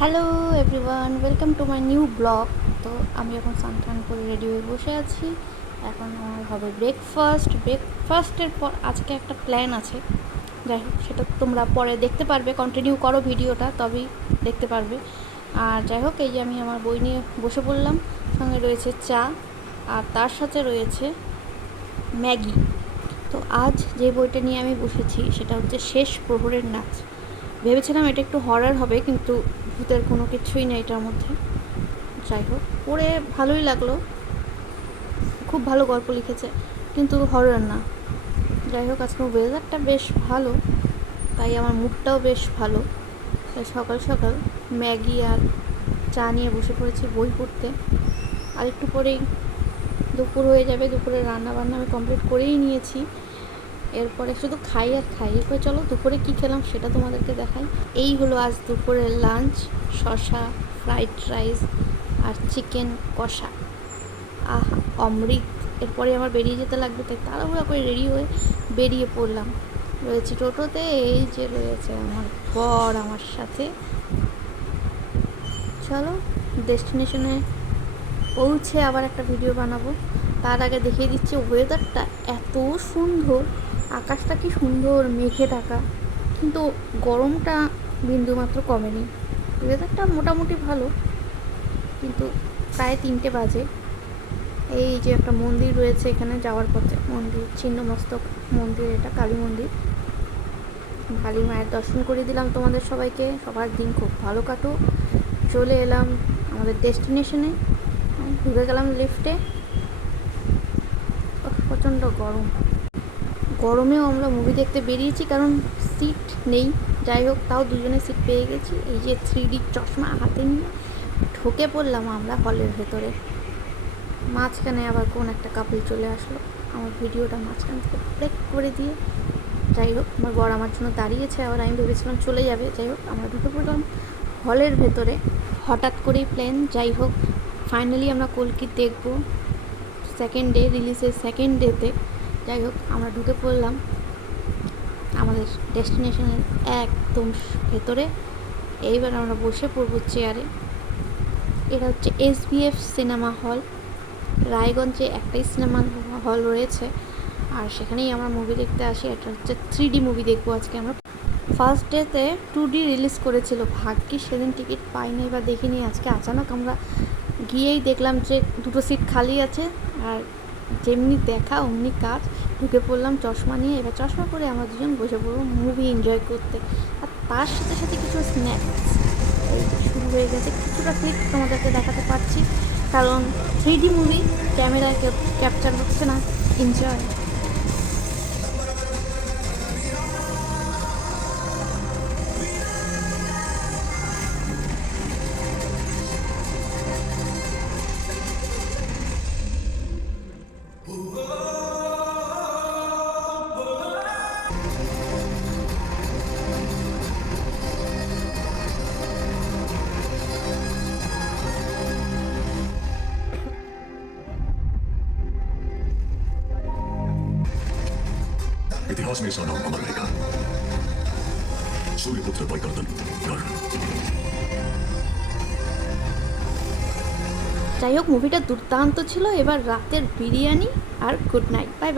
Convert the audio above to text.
Hello everyone, welcome to my new blog. তো আমি এখন স্নান করে রেডি হয়ে বসে আছি। এখন আমার হবে ব্রেকফাস্টের পর আজকে একটা প্ল্যান আছে। যাই হোক, সেটা তোমরা পরে দেখতে পারবে, কন্টিনিউ করো ভিডিওটা, তবেই দেখতে পারবে। আর যাই হোক, এই যে আমি আমার বই নিয়ে বসে পড়লাম। সঙ্গে রয়েছে চা, আর তার সাথে রয়েছে ম্যাগি। তো আজ যে বইটা নিয়ে আমি বসেছি সেটা হচ্ছে শেষ প্রহরের নাচ। ভেবেছিলাম এটা একটু হরর হবে, কিন্তু ভূতের কোনো কিছুই নেই এটার মধ্যে। যাই হোক, পড়ে ভালোই লাগলো, খুব ভালো গল্প লিখেছে, কিন্তু হরর না। যাই হোক, আজকে ওয়েদারটা বেশ ভালো, তাই আমার মুডটাও বেশ ভালো। তাই সকাল সকাল ম্যাগি আর চা নিয়ে বসে পড়েছি বই পড়তে। আর একটু পরেই দুপুর হয়ে যাবে। দুপুরে রান্না বান্না আমি কমপ্লিট করেই নিয়েছি। এরপরে শুধু খাই আর খাই। এরপরে চলো দুপুরে কী খেলাম সেটা তোমাদেরকে দেখাই। এই হলো আজ দুপুরের লাঞ্চ: শসা, ফ্রাইড রাইস আর চিকেন কষা। আহা, অমৃত! এরপরে আমার বেরিয়ে যেতে লাগবে, তাই তাড়াহুড়া করে রেডি হয়ে বেরিয়ে পড়লাম। রয়েছি টোটোতে, এই যে রয়েছে আমার বর আমার সাথে। চলো ডেস্টিনেশনে পৌঁছে আবার একটা ভিডিও বানাবো। তার আগে দেখিয়ে দিচ্ছি ওয়েদারটা এত সুন্দর, আকাশটা কি সুন্দর মেঘে ঢাকা, কিন্তু গরমটা বিন্দুমাত্র কমেনি। ওয়েদারটা মোটামুটি ভালো, কিন্তু প্রায় 3টে বাজে। এই যে একটা মন্দির রয়েছে এখানে যাওয়ার পথে, মন্দির ছিন্নমস্তক মন্দির, এটা কালী মন্দির। কালী মায়ের দর্শন করে দিলাম তোমাদের সবাইকে। সবার দিন খুব ভালো কাটুক। চলে এলাম আমাদের ডেস্টিনেশনে, ঢুকে গেলাম লিফটে। প্রচণ্ড গরম, গরমেও আমরা মুভি দেখতে বেরিয়েছি, কারণ সিট নেই। যাই হোক, তাও দুজনে সিট পেয়ে গেছি। এই যে 3D চশমা হাতে নিয়ে ঢুকে পড়লাম আমরা হলের ভেতরে। মাঝখানে আবার কোন একটা কাপল চলে আসলো, আমার ভিডিওটা মাঝখান থেকে ব্রেক করে দিয়ে। যাই হোক, আমার বর আমার জন্য দাঁড়িয়েছে, আবার আমি ভেবেছিলাম চলে যাবে। যাই হোক, আমরা ঢুকে পড়লাম হলের ভেতরে, হঠাৎ করেই প্ল্যান। যাই হোক, ফাইনালি আমরা কল্কি দেখব সেকেন্ড ডে, রিলিজের সেকেন্ড ডেতে। যাই হোক, আমরা ঢুকে পড়লাম আমাদের ডেস্টিনেশনের একদম ভেতরে। এইবার আমরা বসে পড়ব চেয়ারে। এটা হচ্ছে SBF সিনেমা হল। রায়গঞ্জে একটাই সিনেমা হল রয়েছে, আর সেখানেই আমরা মুভি দেখতে আসি। এটা হচ্ছে 3D মুভি দেখবো আজকে আমরা। ফার্স্ট ডেতে 2D রিলিজ করেছিল, ভাগ্যিস সেদিন টিকিট পাইনি বা দেখিনি। আজকে আচানক আমরা গিয়েই দেখলাম যে 2টো সিট খালি আছে, আর যেমনি দেখা অমনি কাজ। ঢুকে পড়লাম চশমা নিয়ে। এবার চশমা পরে আমরা দুজন বসে পড়বো মুভি এনজয় করতে, আর তার সাথে সাথে কিছু স্ন্যাক্স। এই শুরু হয়ে গেছে, কিছুটা ক্লিপ তোমাদেরকে দেখাতে পারছি, কারণ 3D মুভি ক্যামেরায় ক্যাপচার হচ্ছে না। এনজয়! इतिहास में इसका नाम अमर रहेगा। सूर्यपुत्र वैकर्तन गढ़। যাই হোক, মুভিটা দুর্দান্ত ছিল। এবার রাতের বিরিয়ানি আর গুড নাইট, বাই বাই।